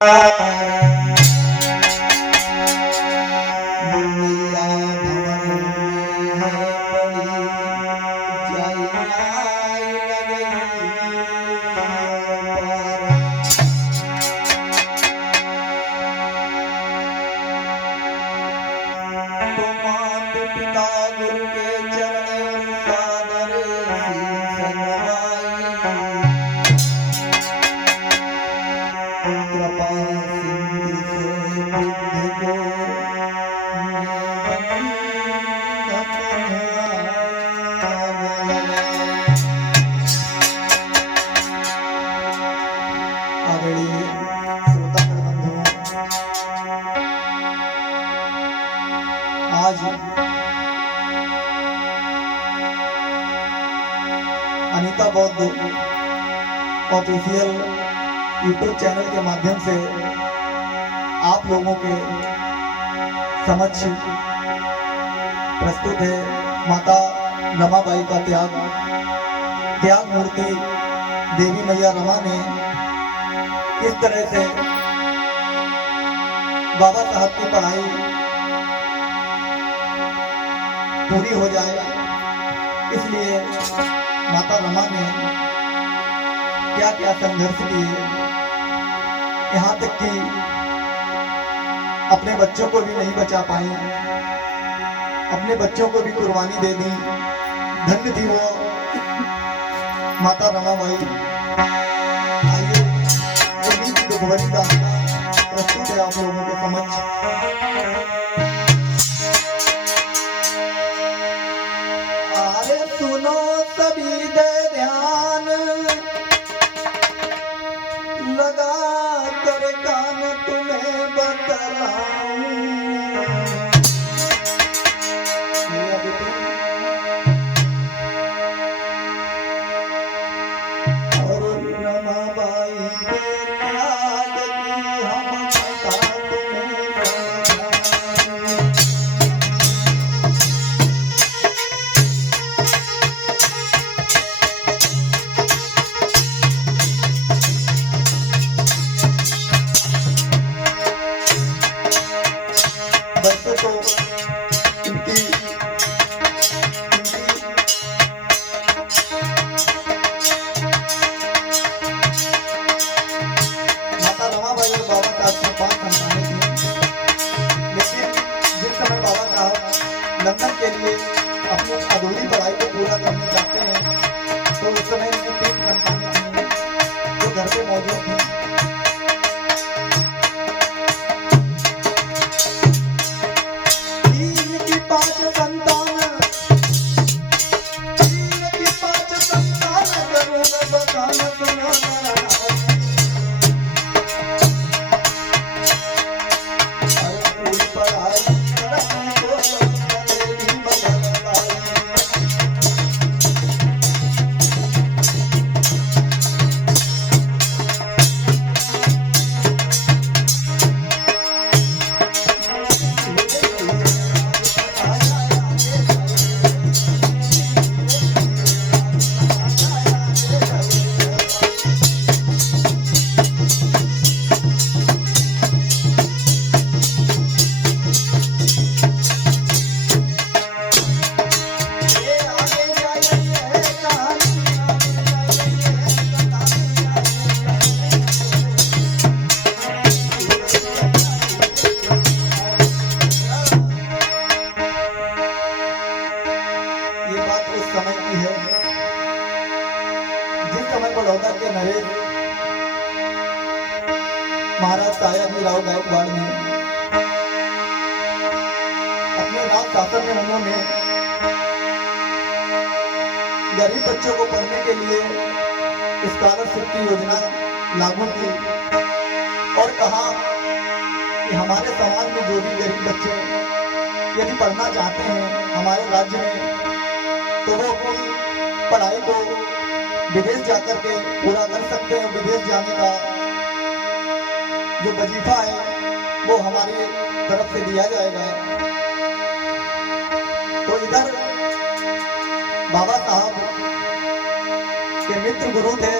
आज अनीता बौद्ध official YouTube channel के माध्यम से आप लोगों के समक्ष प्रस्तुत है माता रमाबाई का त्याग मूर्ति देवी मैया रमा ने किस तरह से बाबा साहब की पढ़ाई पूरी हो जाए, इसलिए माता रमा ने क्या क्या संघर्ष किए, यहाँ तक कि अपने बच्चों को भी नहीं बचा पाई, अपने बच्चों को भी कुर्बानी दे दी। धन्य थी वो माता रमाबाई। आइए उन्हीं की दुखभरी दास्तां प्रस्तुत है आप लोगों के समक्ष। सुनो सभी दे ध्यान, लगा कर कान तुम्हें बतलाऊं। और रमाबाई के त्याग की हम कथा तुम्हें वैसे तो इनकी माता रमाबाई और बाबा साहब से 5 संतानें थी, लेकिन जिस समय बाबा साहब लंदन के लिए अपनी अधूरी पढ़ाई को पूरा करने जाते हैं तो उस समय इनकी 3 संतानें थी जो घर पे मौजूद थी। समय की है जिस समय बड़ौदा के नरेश महाराज तायाजी राव गायकवाड़ ने अपने राज शासन में उन्होंने गरीब बच्चों को पढ़ने के लिए स्कॉलरशिप की योजना लागू की और कहा कि हमारे समाज में जो भी गरीब बच्चे यदि पढ़ना चाहते हैं हमारे राज्य में तो वो अपनी पढ़ाई को विदेश जाकर के पूरा कर सकते हैं। विदेश जाने का जो वजीफा है वो हमारी तरफ से दिया जाएगा। तो इधर बाबा साहब के मित्र गुरु थे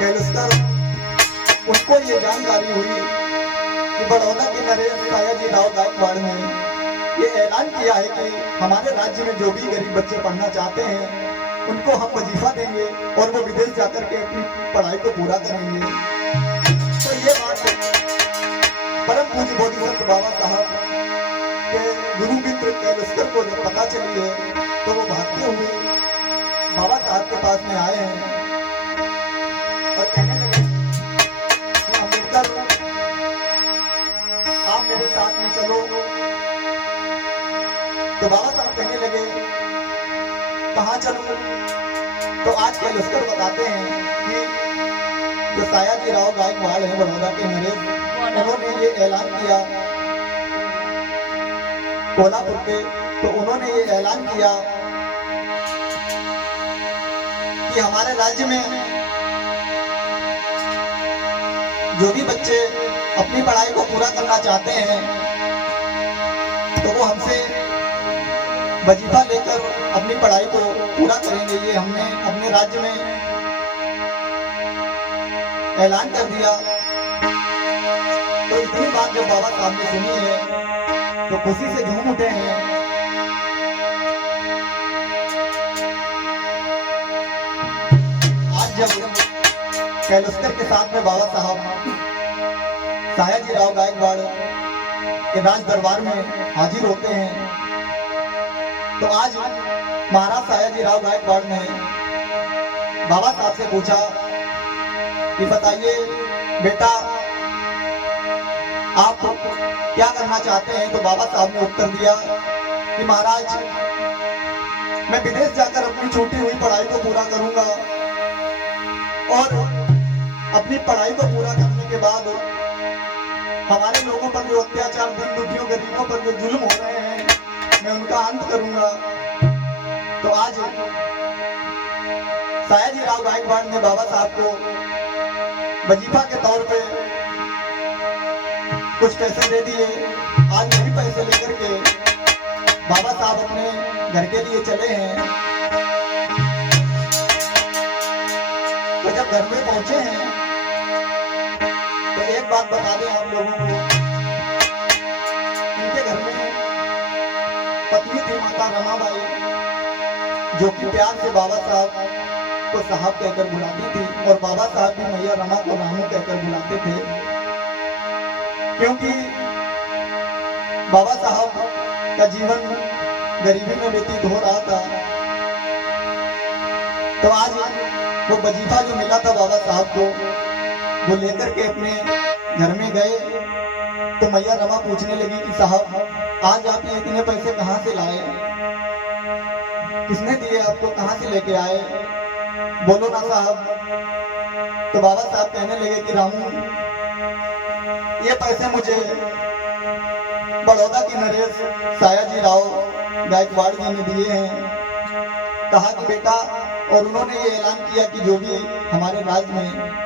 कैलुस्कर उनको ये जानकारी हुई कि बड़ौदा के नरेश सयाजी राव गायकवाड़ ने ये ऐलान किया है कि हमारे राज्य में जो भी गरीब बच्चे पढ़ना चाहते हैं उनको हम वजीफा देंगे और वो विदेश जाकर के अपनी पढ़ाई को पूरा करेंगे। तो ये बात परम पूज्य बोधिसत्व बाबा साहब के गुरु मित्र कैलुस्कर को जब पता चली है तो वो भागते हुए बाबा साहब के पास में आए हैं और कहने लगे कि अम्बेडकर आप मेरे साथ में चलो। तो बाबा साहब कहने लगे कहाँ चलूं? तो आज कैलुस्कर बताते हैं कि जो सयाजी राव गायकवाड़ है बड़ौदा के नरेश, उन्होंने ये ऐलान किया कोल्हापुर के, तो उन्होंने ये ऐलान किया कि हमारे राज्य में जो भी बच्चे अपनी पढ़ाई को पूरा करना चाहते हैं तो वो हमसे वजीफा लेकर अपनी पढ़ाई को पूरा करेंगे। ये हमने अपने राज्य में ऐलान कर दिया। तो इतनी बात जब बाबा साहब ने सुनी है तो खुशी से झूम उठे हैं। आज जब कैलुस्कर के साथ में बाबा साहब सयाजी राव गायकवाड़ के राज दरबार में हाजिर होते हैं तो आज महाराज सयाजी राव गायकवाड़ ने बाबा साहब से पूछा कि बताइए बेटा आप क्या करना चाहते हैं? तो बाबा साहब ने उत्तर दिया कि महाराज मैं विदेश जाकर अपनी छूटी हुई पढ़ाई को पूरा करूंगा और अपनी पढ़ाई को पूरा करने के बाद हमारे लोगों पर जो अत्याचार, दीन दुखियों, गरीबों पर जो जुल्म हो रहे हैं मैं उनका अंत करूंगा। तो आज सयाजी राव गायकवाड़ ने बाबा साहब को वजीफा के तौर पे कुछ पैसे दे दिए। आज यही पैसे लेकर के बाबा साहब अपने घर के लिए चले हैं। तो जब घर में पहुंचे हैं तो एक बात बता दें आप लोगों को, इनके घर में पत्नी थी माता रमाबाई, जो कि प्यार से बाबा साहब को साहब कहकर बुलाती थी और बाबा साहब भी मैया रमा को रामू कहकर बुलाते थे, क्योंकि बाबा साहब का जीवन गरीबी में व्यतीत हो रहा था। तो आज वो वजीफा जो मिला था बाबा साहब को, वो लेकर के अपने घर में गए तो मैया रमा पूछने लगी कि साहब आज आप ये इतने पैसे कहाँ से लाए? किसने दिए आपको? कहाँ से लेके आए? बोलो ना साहब। तो बाबा साहब कहने लगे कि रामू ये पैसे मुझे बड़ौदा की नरेश सयाजी राव गायकवाड़ जी ने दिए हैं। कहा कि बेटा, और उन्होंने ये ऐलान किया कि जो भी हमारे राज्य में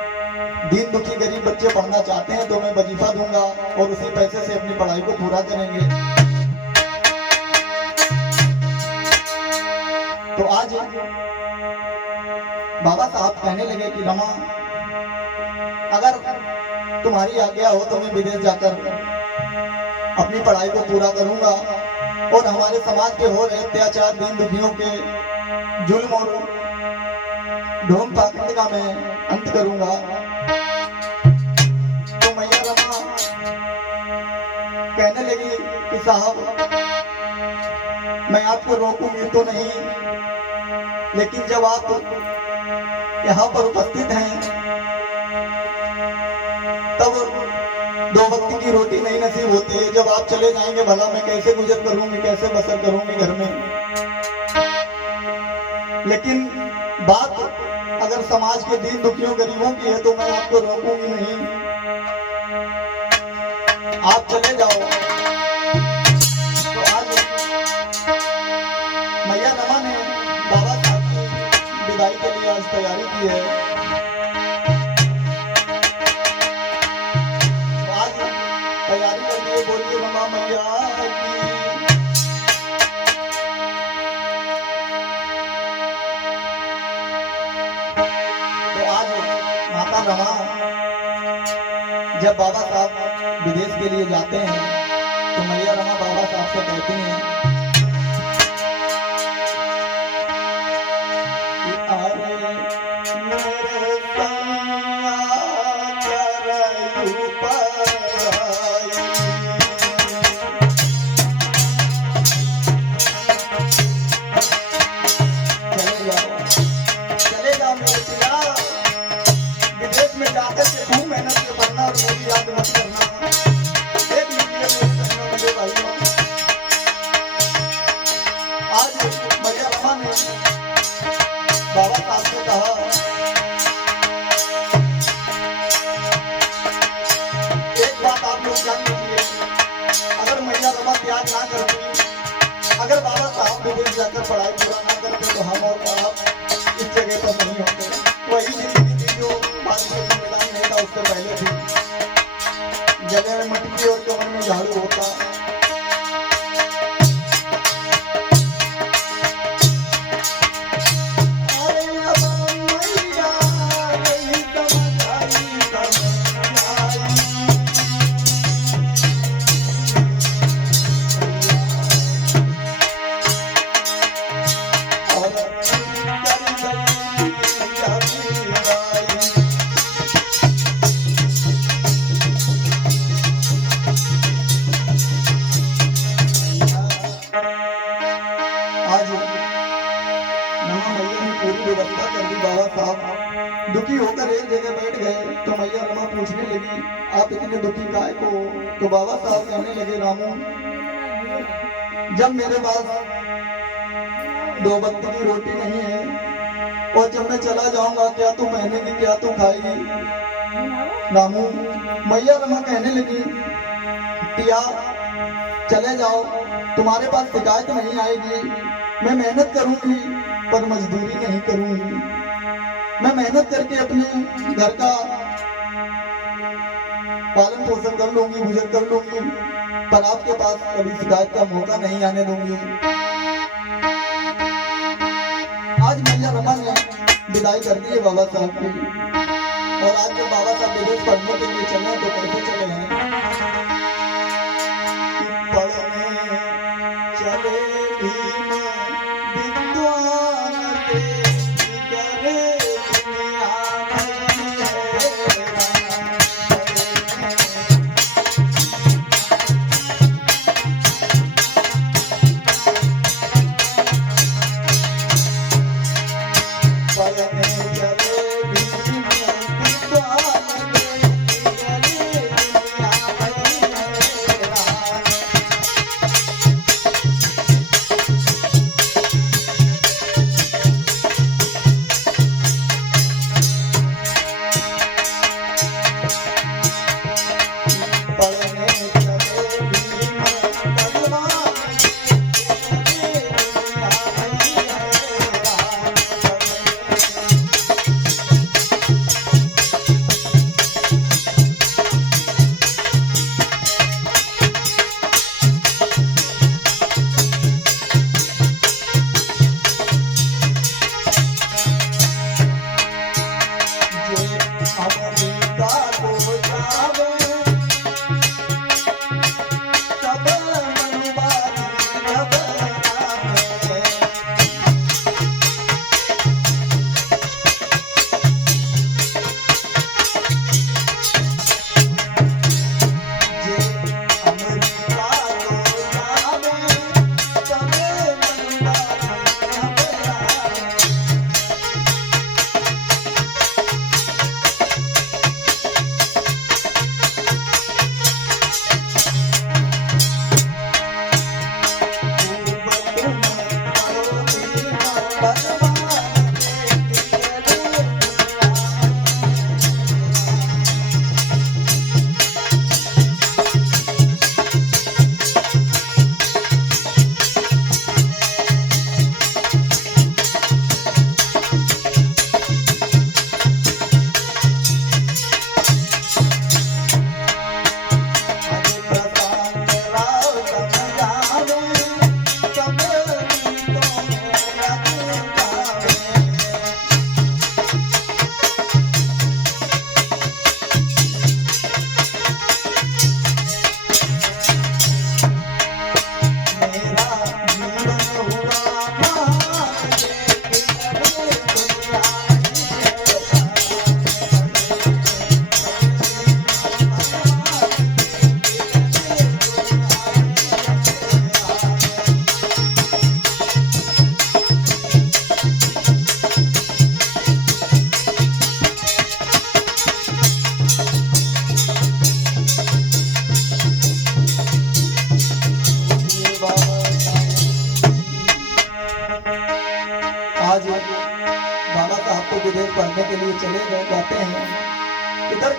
दीन दुखी गरीब बच्चे पढ़ना चाहते हैं तो मैं वजीफा दूंगा और उसी पैसे से अपनी पढ़ाई को पूरा करेंगे। तो आज बाबा साहब कहने लगे कि रमा, अगर तुम्हारी आज्ञा हो तो मैं विदेश जाकर अपनी पढ़ाई को पूरा करूंगा और हमारे समाज के हो रहे अत्याचार, दीन दुखियों के जुल्म और ढोंग पाखंड का मैं अंत करूंगा। तो मैया रमा कहने लगी कि साहब मैं आपको रोकूंगी तो नहीं, लेकिन जब आप यहाँ पर उपस्थित हैं तब दो वक्त की रोटी नहीं नसीब होती है। जब आप चले जाएंगे भला मैं कैसे गुजर करूंगी, कैसे बसर करूंगी घर में? लेकिन बात अगर समाज के दीन दुखियों गरीबों की है तो मैं आपको रोकूंगी नहीं, आप चले जाओ। तो आज मैया रमा ने बाबा साहब की विदाई के लिए आज तैयारी की है। तो आज तैयारी कर लिए, बोलिए रमा मैया की। तो आज माता रमा जब बाबा साहब विदेश के लिए जाते हैं तो मैया रमा बाबा साहब से कहती हैं कि अरे मेरे सैया करयू पराई। चले जाओ मेरे पिया, विदेश में जाकर के खूब मेहनत से पढ़ना और मेरी याद मत करना। देख लीजिए मेरे बहनों मेरे भाइयों, आज मैया रमा ने बाबा साहब से कहा एक बात आप लोग जान लीजिए, अगर मैया रमा त्याग ना करती, अगर बाबा साहब विदेश जाकर पढ़ाई पूरा ना करते तो हम और आप इस जगह पर नहीं होते। वही जिंदगी थी जो बाद में संविधान नहीं था उससे पहले थी। जगह में मटकी और कमर में झाड़ू होता। व्यवस्था कर दी। बाबा साहब दुखी होकर एक जगह बैठ गए तो मैया रमा पूछने लगी आप इतने दुखी काहे को? तो बाबा साहब कहने लगे रामू, जब मेरे पास दो वक्त की रोटी नहीं है और जब मैं चला जाऊंगा क्या तू पहनेगी, क्या तू खाएगी? रामू, मैया रमा कहने लगी पिया चले जाओ, तुम्हारे पास शिकायत नहीं आएगी। मैं मेहनत करूंगी पर मजदूरी नहीं करूंगी। मैं मेहनत करके अपने घर का पालन पोषण कर लूंगी, गुजर कर लूंगी, पर आपके पास कभी शिकायत का मौका नहीं आने दूंगी। आज मैया रमा ने विदाई कर दी है बाबा साहब की, और आज जब बाबा साहब विदेश पढ़ने के लिए चले तो कैसे चले हैं? पढ़ने चले भीम विद्वान करे दुनिया पढ़ने चले भीम विद्वान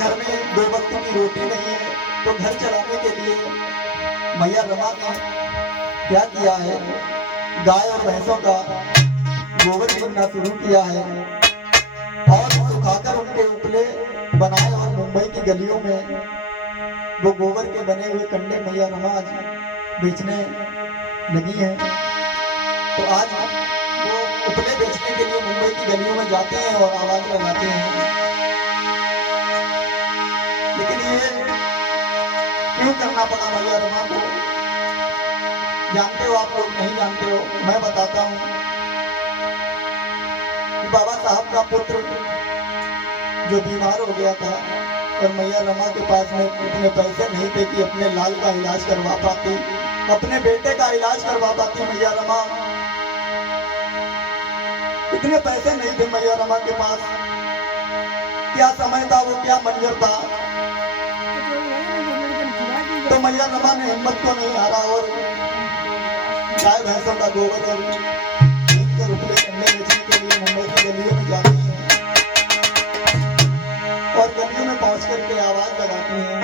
घर में 2 वक्त की रोटी नहीं है, तो घर चलाने के लिए मैया रमा ने क्या किया है, गाय और भैंसों का गोबर गिरना शुरू किया है और सुखाकर उनके उपले बनाए और मुंबई की गलियों में वो गोबर के बने हुए कंडे मैया रमा आज बेचने लगी हैं। तो आज वो उपले बेचने के लिए मुंबई की गलियों में जाते हैं और आवाज लगाते हैं। लेकिन ये क्यों करना पड़ा मैया रमा को, जानते हो आप लोग, नहीं जानते हो, मैं बताता हूँ कि बाबा साहब का पुत्र जो बीमार हो गया था और मैया रमा के पास में इतने पैसे नहीं थे कि अपने लाल का इलाज करवा पाती, अपने बेटे का इलाज करवा पाती मैया रमा। इतने पैसे नहीं थे मैया रमा के पास। क्या समय था वो, क्या मंजर था। तो मैया रमा ने हिम्मत को नहीं हारा और गाय भैंसों का गोबर और रुपये कंडे बेचने के लिए मुंबई की गलियों में जाती हैं और गलियों में पहुंच करके आवाज लगाती हैं,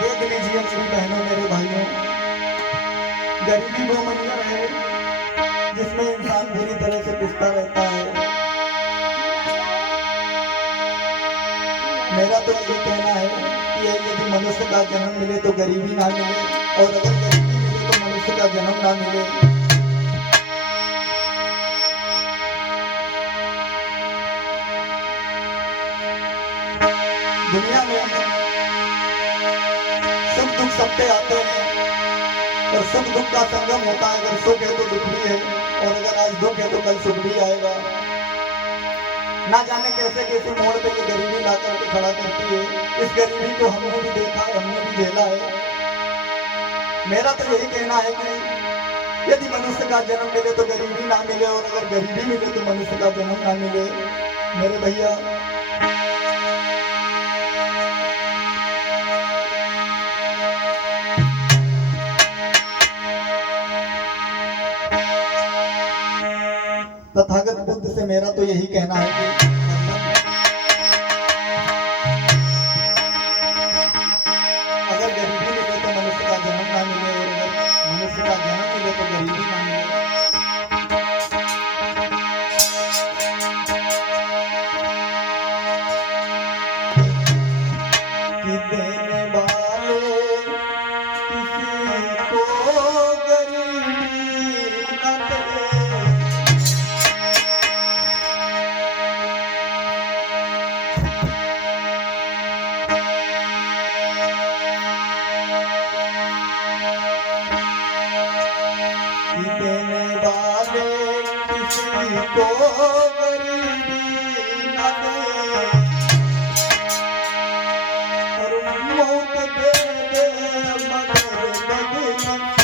देख लीजिए मेरी बहनों, मेरे भाइयों, गरीबी वो मंजर है जिसमें इंसान बुरी तरह से पिसता रहता है। मेरा तो ये कहना है कि यदि मनुष्य का जन्म मिले तो गरीबी ना मिले, और अगर गरीबी मिले तो मनुष्य का जन्म ना मिले। दुनिया में सुख दुख सबके आते हैं और सुख दुख का संगम होता है। अगर सुख है तो दुख भी है, और अगर आज दुख है तो कल सुख भी आएगा। ना जाने कैसे कैसे मोड़ पे ये गरीबी ला करके खड़ा करती है। इस गरीबी को हमने भी देखा है, हमने भी झेला है। मेरा तो यही कहना है कि यदि मनुष्य का जन्म मिले तो गरीबी ना मिले, और अगर गरीबी मिले तो मनुष्य का जन्म ना मिले। मेरे भैया, तथागत बुद्ध से मेरा तो यही कहना है कि अगर गरीबी मिले तो मनुष्य का जन्म ना मिले, और अगर मनुष्य का जन्म मिले तो गरीबी ना मिले। कि देने वाले किसी को गरीबी न दे, देने वाले किसी को गरीबी न दे, और मौत दे दे मगर बदली न दे।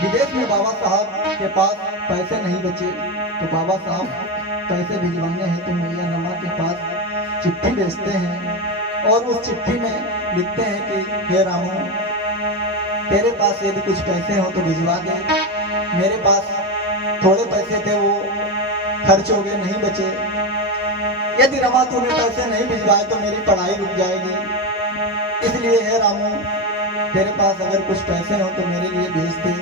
विदेश में बाबा साहब के पास पैसे नहीं बचे तो बाबा साहब पैसे भिजवाने हैं तो मैया नमा के पास चिट्ठी भेजते हैं और उस चिट्ठी में लिखते हैं कि हे रामू, तेरे पास यदि कुछ पैसे हो तो भिजवा दे। मेरे पास थोड़े पैसे थे, वो खर्च हो गए, नहीं बचे। यदि रमा तूने पैसे नहीं भिजवाए तो मेरी पढ़ाई रुक जाएगी, इसलिए हे रामू, तेरे पास अगर कुछ पैसे हो तो मेरे लिए भेज दे।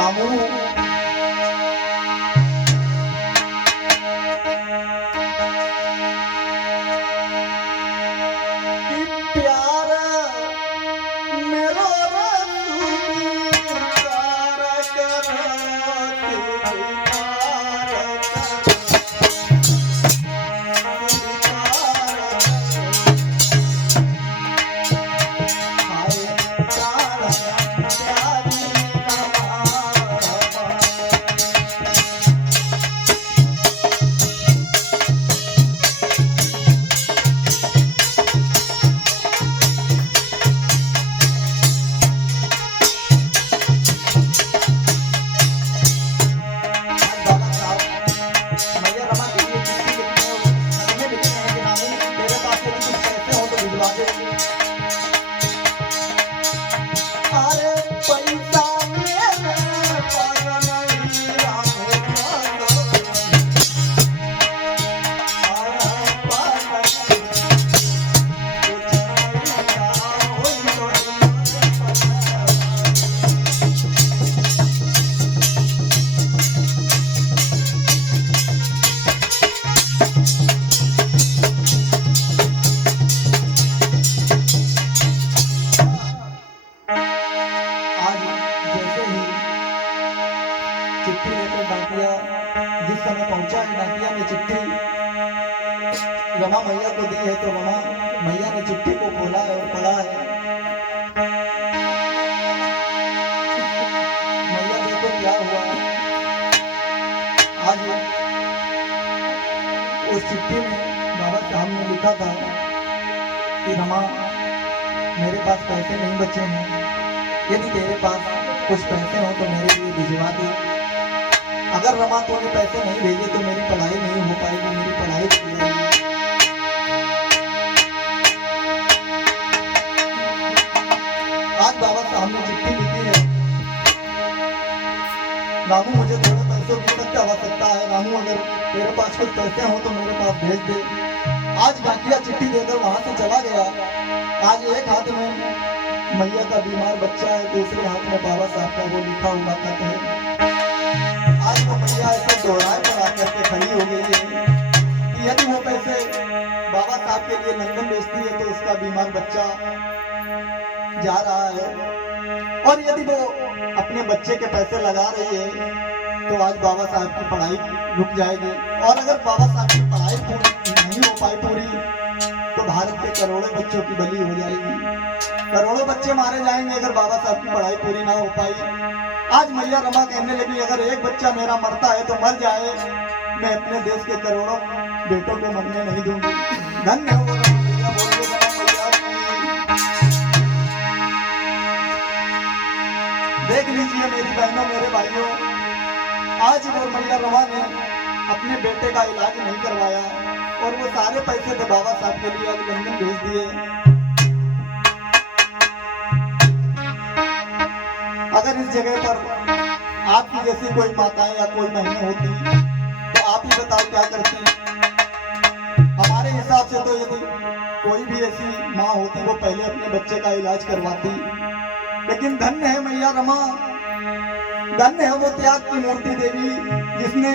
रामू की प्यार मेरो चिट्ठी लेकर डाकिया जिस समय पहुंचा है, डाकिया ने चिट्ठी रमा मैया को दी है, तो रमा मैया ने चिट्ठी को खोला है और पढ़ा है। मैया देखो क्या हुआ। आज उस चिट्ठी में बाबा साहब ने लिखा था कि रमा मेरे पास पैसे नहीं बचे हैं, यदि तेरे पास कुछ पैसे हो तो मेरे लिए भिजवा दे। अगर रमा तूने पैसे नहीं भेजे तो मेरी पढ़ाई नहीं हो पाएगी, मेरी पढ़ाई छूट जाएगी। आज बाबा साहब ने चिट्ठी लिखी है, रामू मुझे थोड़े पैसों की सख्त आवश्यकता है, रामू अगर तेरे पास कुछ पैसे हो तो मेरे पास भेज दे। आज डाकिया चिट्ठी देकर वहां से चला गया। आज एक हाथ में मैया का बीमार बच्चा है, दूसरे हाथ में बाबा साहब का वो लिखा हुआ खत है। आज वो मैया ऐसे दोहराए पर आकर के खड़ी हो गई है कि यदि वो पैसे बाबा साहब के लिए लंदन भेजती है तो उसका बीमार बच्चा जा रहा है, और यदि वो अपने बच्चे के पैसे लगा रही है तो आज बाबा साहब की पढ़ाई रुक जाएगी। और अगर बाबा साहब की पढ़ाई नहीं हो पाई पूरी तो भारत के करोड़ों बच्चों की बलि हो जाएगी, करोड़ों बच्चे मारे जाएंगे अगर बाबा साहब की पढ़ाई पूरी ना हो पाई। आज मैया रमा कहने लगी अगर एक बच्चा मेरा मरता है तो मर जाए, मैं अपने देश के करोड़ों बेटों को मरने नहीं दूंगी। धन्य हो मैया, बोलो रमा मैया। देख लीजिए मेरी बहनों मेरे भाइयों, आज वो मैया रमा ने अपने बेटे का इलाज नहीं करवाया और वो सारे पैसे थे बाबा साहब के लिए आज लंदन भेज दिए। अगर इस जगह पर आपकी जैसी कोई माताएं या कोई बहनें होती तो आप ही बताओ क्या करती। हमारे हिसाब से तो यदि कोई भी ऐसी माँ होती वो पहले अपने बच्चे का इलाज करवाती, लेकिन धन्य है मैया रमा, धन्य है वो त्याग की मूर्ति देवी जिसने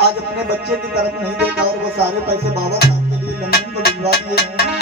आज अपने बच्चे की तरफ नहीं देखा और वो सारे पैसे बाबा साहब के लिए लंदन को भिजवा दिए हैं।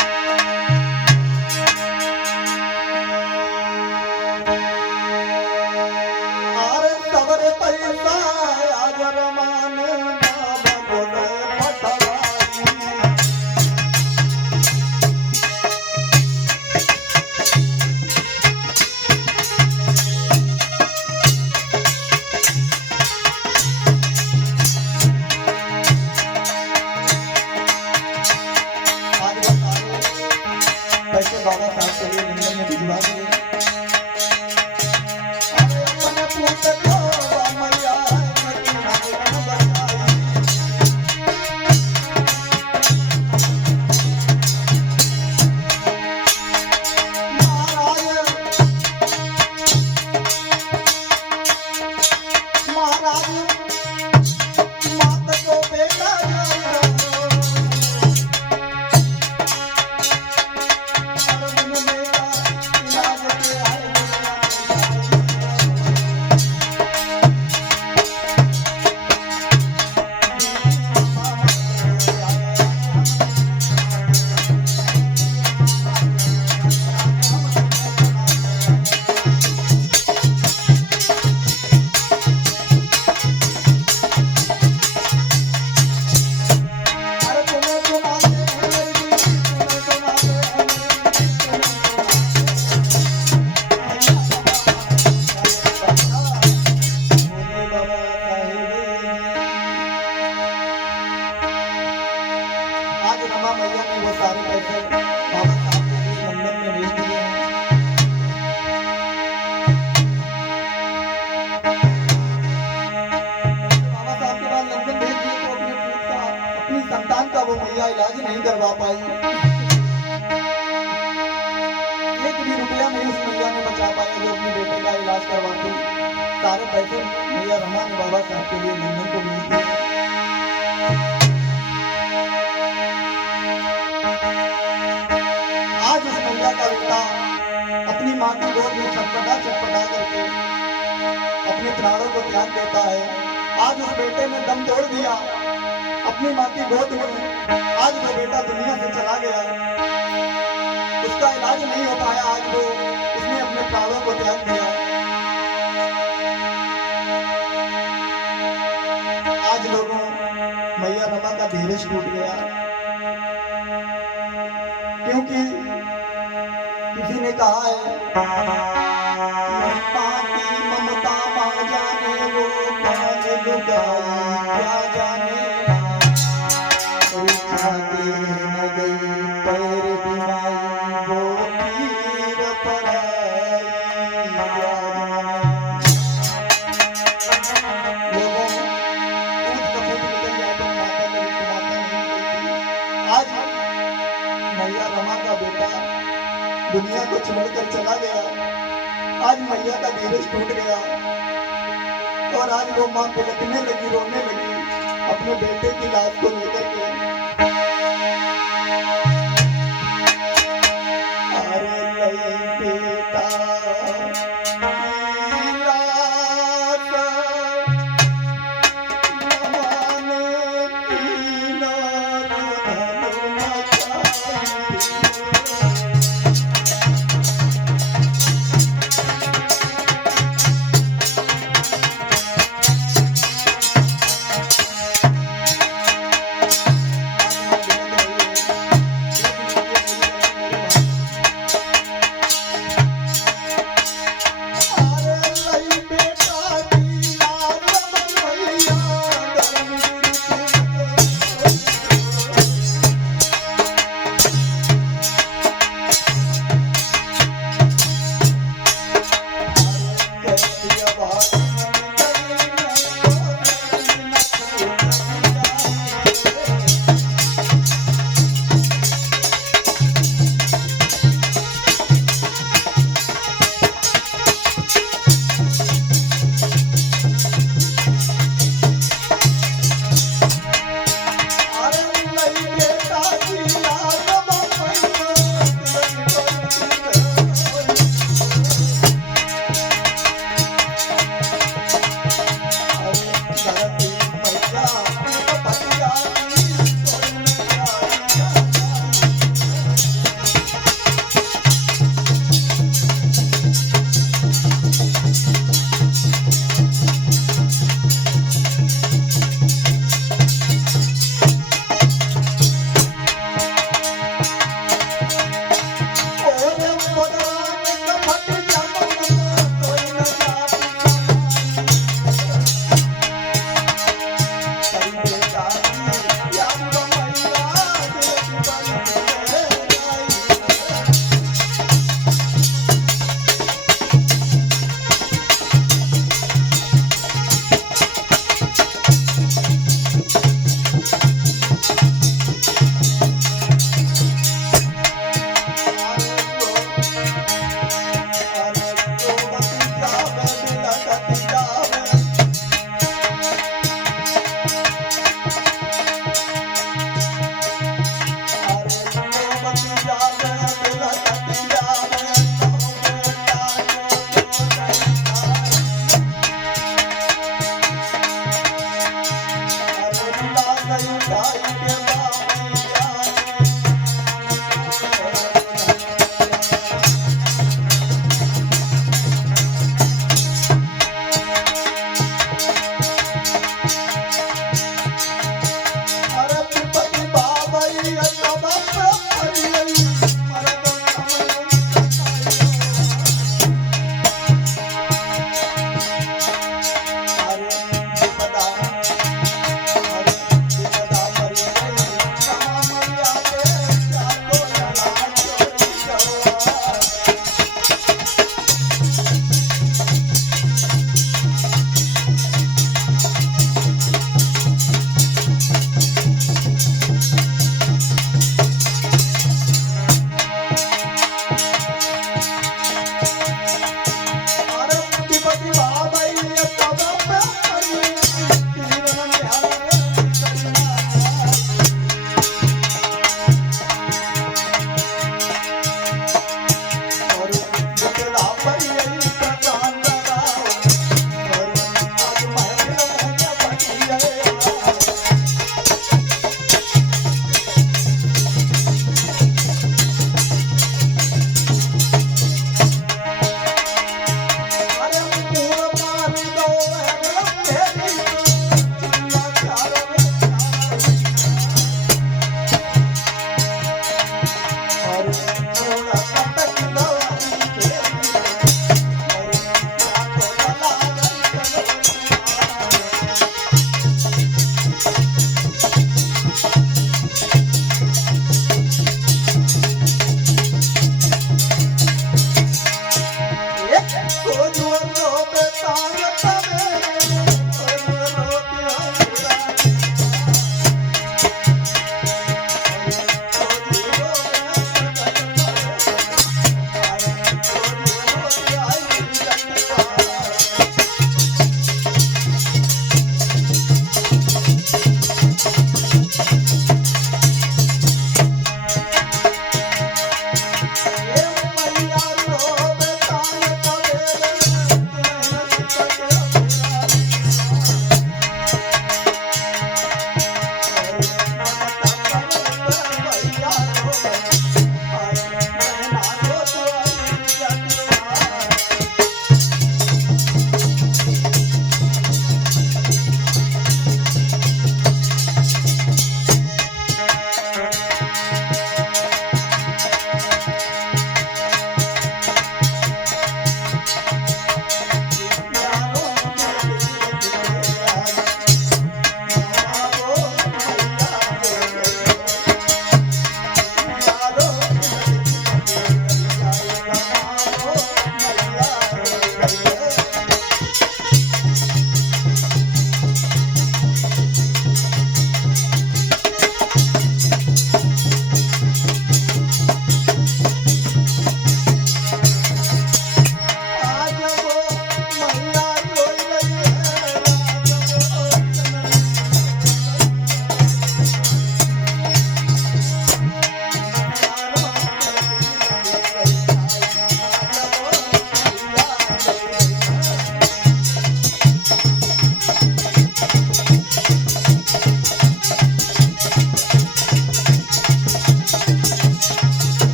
बाबा साहब के लिए लंदन में भिजवा दिए। का इलाज नहीं करवा पाई। एक भी रुपया नहीं उस मैया ने बचा पाया जो अपने बेटे का इलाज करवाती। सारे पैसे मैया रमा ने बाबा साहब के लिए लंदन को भेज दिए। आज उस मैया का बेटा अपनी माँ की गोद में छटपटा छटपटा करके अपने प्राणों को त्याग देता है। आज उस बेटे ने दम तोड़ दिया अपनी माँ की गोद में। आज वो बेटा दुनिया से चला गया, उसका इलाज नहीं हो पाया। आज वो उसने अपने प्राणों को त्याग दिया। आज लोगों मैया रमा का धीरज टूट गया, क्योंकि किसी ने कहा है ममता मां जाने वो जाने लुगाई क्या जाने जाके न गई पैर बीमाई वो पीर पराई क्या जाने। लोगों कूद कपूट निकल जाए तो माता कभी कुमाता नहीं निकलती। आज मैया रमा का बेटा दुनिया को छोड़कर चला गया। आज मैया का धीरज टूट गया और आज वो माँ बिलखने लगी, रोने लगी अपने बेटे की लाश को लेकर के। अरे लई बेटा की लाश माने पीना धन मचाई।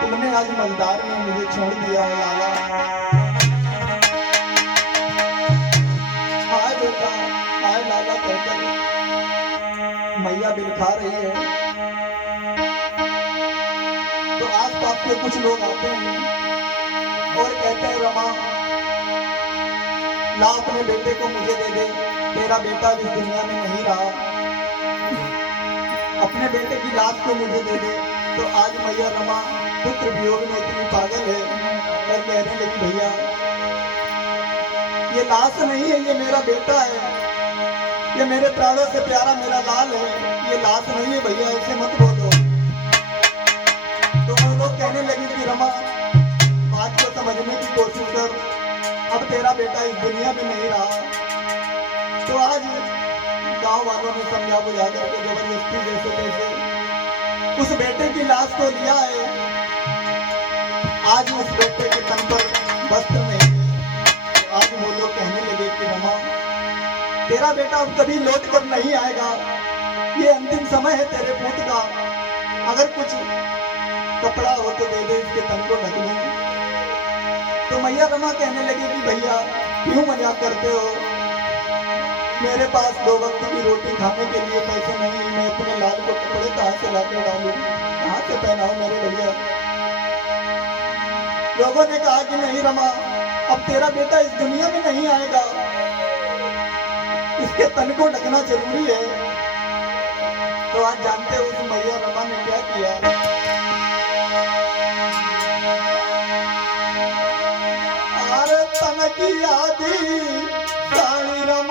तुमने आज मजदार में मुझे छोड़ दिया है लाला। हाय बेटा, हाय लाला कहकर मैया बिलखा रही है। तो आस पास के कुछ लोग आते हैं और कहते हैं रमा ला अपने बेटे को मुझे दे दे, तेरा बेटा इस दुनिया में नहीं रहा, अपने बेटे की लाश को मुझे दे दे। तो आज मैया रमा पुत्र वियोग में इतनी पागल है और कहने लगी भैया ये लाश नहीं है, ये मेरा बेटा है, ये मेरे प्राणों से प्यारा मेरा लाल है, ये लाश नहीं है भैया, ऐसे मत बोलो। तो वो लोग कहने लगी कि रमा बात को समझने की कोशिश कर, अब तेरा बेटा इस दुनिया में नहीं रहा। तो आज गांव वालों ने समझा बुझा करके जबरदस्ती जैसे तैसे उस बेटे की लाश को लिया है। आज उस बेटे के तन पर वस्त्र नहीं। तो आज वो लोग कहने लगे कि रमा तेरा बेटा अब कभी लौट कर नहीं आएगा, ये अंतिम समय है तेरे पुत्र का, अगर कुछ कपड़ा हो तो दे दे, इसके तन को ढक लूं। तो मैया रमा कहने लगी कि भैया क्यों मजाक करते हो, मेरे पास 2 वक्त की रोटी खाने के लिए पैसे नहीं, मैं अपने लाल को कपड़े कहाँ से लाके डालूं, कहाँ से पहनाऊं मेरे भैया। लोगों ने कहा कि नहीं रमा अब तेरा बेटा इस दुनिया में नहीं आएगा, इसके तन को ढकना जरूरी है। तो आज जानते हो उस मैया रमा ने क्या किया? अरे तन की आदि साड़ी रमा